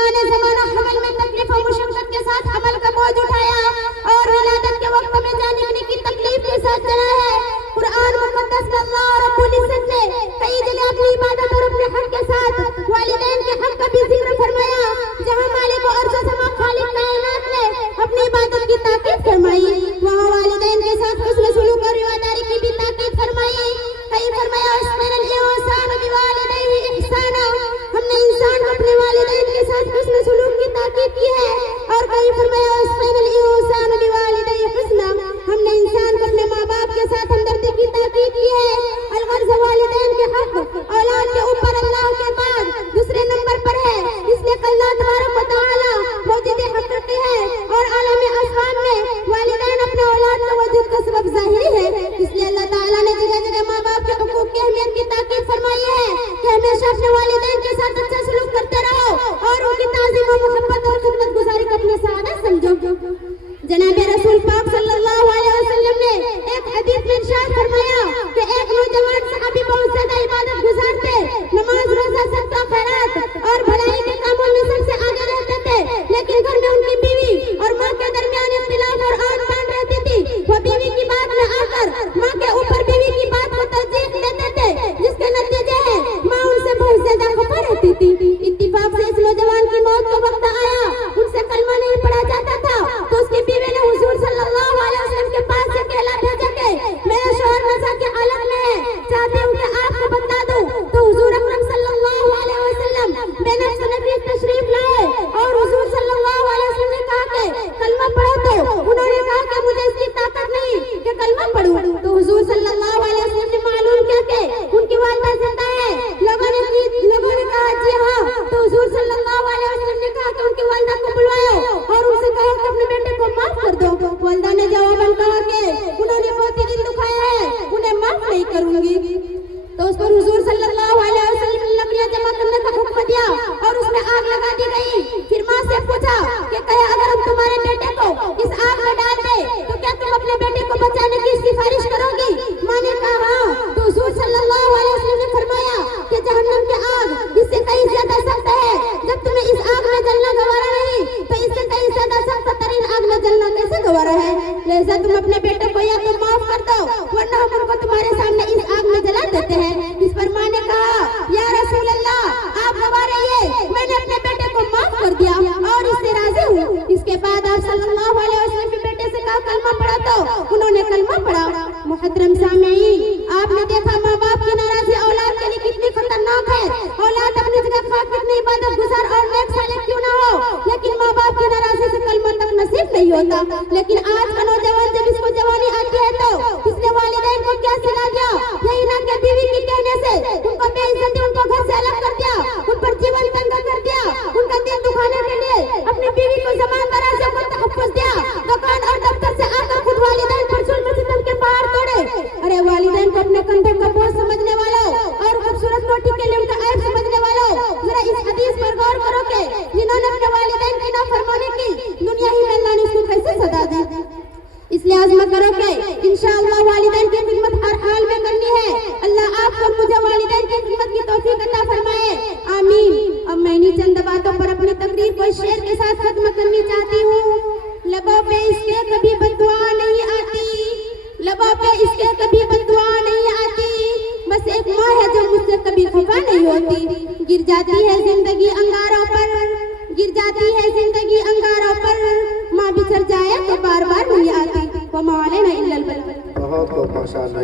ماں نے زمانہ حمل میں تکلیف و مشقت کے ساتھ حمل کا بوجھ اٹھایا اور ولادت کے وقت میں جان نکلنے کی تکلیف کے ساتھ چلا ہے۔ قرآن مقدس میں اللہ رب العزت نے کئی جگہ اپنی عبادت اور اپنے حق کے ساتھ والدین کے حق کا بھی ذکر فرمایا، جہاں مالک و ارض و سما خالق کائنات نے اپنی عبادت کی تاکید فرمائی، وہاں والدین کے ساتھ حسن سلوک اور رواداری کی بھی تاکید فرمائی۔ کئی فرمایا وَأَحْسِنِ الْإِحْسَانَ بِوَالِدَيْهِ إِحْسَانًا، ہم نے انسان کو اپنے والدین کے ساتھ حسن سلوک کی تاکید کی ہے۔ اور کئی فرمایا وَأَحْسِنِ الْإِحْسَانَ بِوَالِدَيْهِ حُسْنًا، ہم نے انسان کو اپنے ماں باپ کے ساتھ ہمدردی کی تاکید کی ہے۔ الغرض والدین کے حق اولاد کے اوپر اللہ کے بعد دوسرے نمبر پر ہے، اس لیے کہ اللہ تبارک و تعالی موجود حقیقی ہے اور عالم افہام میں والدین اپنے اولاد کے وجود کا سبب ظاہری ہے، اس لیے اللہ تعالیٰ نے جگہ جگہ ماں باپ کے حقوق کی اہمیت کی تاکید فرمائی ہے کہ ہمیشہ اپنے والدین کے ساتھ اچھا سلوک کرتے رہو اور ان کی تعظیم و محبت اور خدمت گزاری کو اپنے سعادت سمجھو۔ جناب رسول پاک صلی اللہ علیہ وسلم نے ایک حدیث میں ارشاد فرمایا کہ ایک نوجوان صحابی بہت زیادہ عبادت گزار تھے، نماز روزہ صدقہ خیرات اور بھلائی کے کاموں میں سب سے آگے رہتے تھے، لیکن گھر میں ان کی بیوی اور ماں کے درمیان اختلاف اور آن بان رہتی تھی۔ وہ بیوی کی بات میں آ کر ماں کے اوپر بیوی کی بات کو ترجیح دیتے تھے، جس کے نتیجے ہے ماں ان سے بہت زیادہ خفا رہتی تھی۔ اتفاق سے اس نوجوان کی موت کا وقت آیا، ان سے کلمہ نہیں پڑھا جاتا تھا، تو اس کی بیوی نے حضور صلی اللہ علیہ وسلم کے پاس سے کہلا بھیجا کہ میرا شوہر نشہ کی حالت میں ہے، چاہتی ہوں کہ آپ کو بتا دوں۔ تو حضور اکرم صلی اللہ علیہ وسلم بے نفس نفیس تشریف لائے اور حضور صلی اللہ علیہ وسلم نے کہا کہ کلمہ پڑھو، تو انہوں نے کہا کہ مجھے اس کی طاقت نہیں کہ کلمہ پڑھوں۔ تو حضور صلی اللہ علیہ وسلم نے معلوم کیا کہ ان کی والدہ زندہ ہے۔ لوگوں نے کہا جی ہاں۔ تو حضور صلی اللہ علیہ وسلم نے کہا کہ ان کی والدہ کو بلواؤ اور ان سے کہو کہ اپنے بیٹے کو معاف کر دو۔ والدہ نے جواباً کہا کہ انہوں نے بہت ہی دل دکھایا ہے، انہیں معاف نہیں کروں گی۔ تو اس پر حضور صلی اللہ علیہ وسلم نے لکڑیاں جمع کرنے کا حکم دیا اور اس میں آگ لگا دی گئی۔ پھر ماں سے پوچھا کہ کہا اگر ہم تمہارے بیٹے کو اس آگ میں ڈال دیں تو کیا تم اپنے بیٹے کو بچانے کی سفارش کرو گی؟ ماں نے کہا ہاں۔ تو حضور صلی اللہ علیہ وسلم نے فرمایا کہ جہنم کی آگ اس سے کہیں زیادہ سخت ہے، جب تمہیں اس آگ میں جلنا گوارا نہیں تو اس سے کہیں زیادہ سخت ترین آگ میں جلنا کیسے گوارا ہے؟ لہذا تم اپنے بیٹے کو یا تو معاف کر دو ورنہ ہم ان کو تمہارے سامنے اس آگ میں جلا دیتے ہیں۔ اس پر ماں نے کہا یا رسول اللہ آپ گواہ رہیے، میں نے اپنے بیٹے کو معاف کر دیا اور اس سے راضی ہوں۔ اس کے بعد آپ صلی اللہ علیہ وسلم کے بیٹے سے کہا کلمہ پڑھا، تو انہوں نے کلمہ پڑھا۔ محترم سامعین، آپ نے دیکھا ماں باپ کی ناراضی اولاد کے لیے کتنی خطرناک ہے۔ اولاد اپنی جگہ خواہ کتنی عبادت گزار اور نیک صالح کیوں نہ ہو، لیکن ماں باپ کی ناراضی سے کلمہ تک نصیب نہیں ہوتا۔ لیکن آج کا نوجوان جب اس کو جوانی آتی ہے تو اس نے والدین کو کیا سکھا دیا؟ یہی نہ کہ بیوی کی کہنے سے ان کو بے عزتی، ان کو گھر سے الگ کر دیا، ان پر جیون تنگ کر دیا، ان کا دل دکھانے کے لیے اپنی بیوی کو زبان درازیوں کو تحفظ دیا، دکان اور دفتر سے آ کر خود والدین پر ظلم ستم کے پہاڑ توڑے۔ ارے والدین کو اپنے کندھوں کا بوجھ سمجھنے والوں اور خوبصورت روٹی کے لیے ان کا عیب سمجھنے والوں، ذرا اس حدیث پر غور کرو کہ جنہوں نے اپنے والدین کی نافرمانی کی، دنیا ہی میں اللہ نے اس کو کیسے سزا دی۔ اس لیے عزم کرو کہ انشاءاللہ والدین کی خدمت ہر حال میں کرنی ہے۔ اللہ آپ کو مجھے والدین کی خدمت کی توفیق عطا فرمائے، آمین۔ اب میں انہی چند باتوں پر اپنی تقریر کو شعر کے ساتھ ختم کرنی چاہتی ہوں۔ لبوں پہ اس کے کبھی بددعا نہیں آتی، لبوں پہ اس کے کبھی بددعا نہیں آتی، بس ایک ماں ہے جو مجھ سے کبھی خفا نہیں ہوتی۔ گر جاتی ہے زندگی انگاروں پر، گر جاتی ہے زندگی انگاروں پر، ماں بچھڑ جائے تو بار بار نہیں آتی۔ وما علینا الا البلاغ۔ بہت ماشاءاللہ۔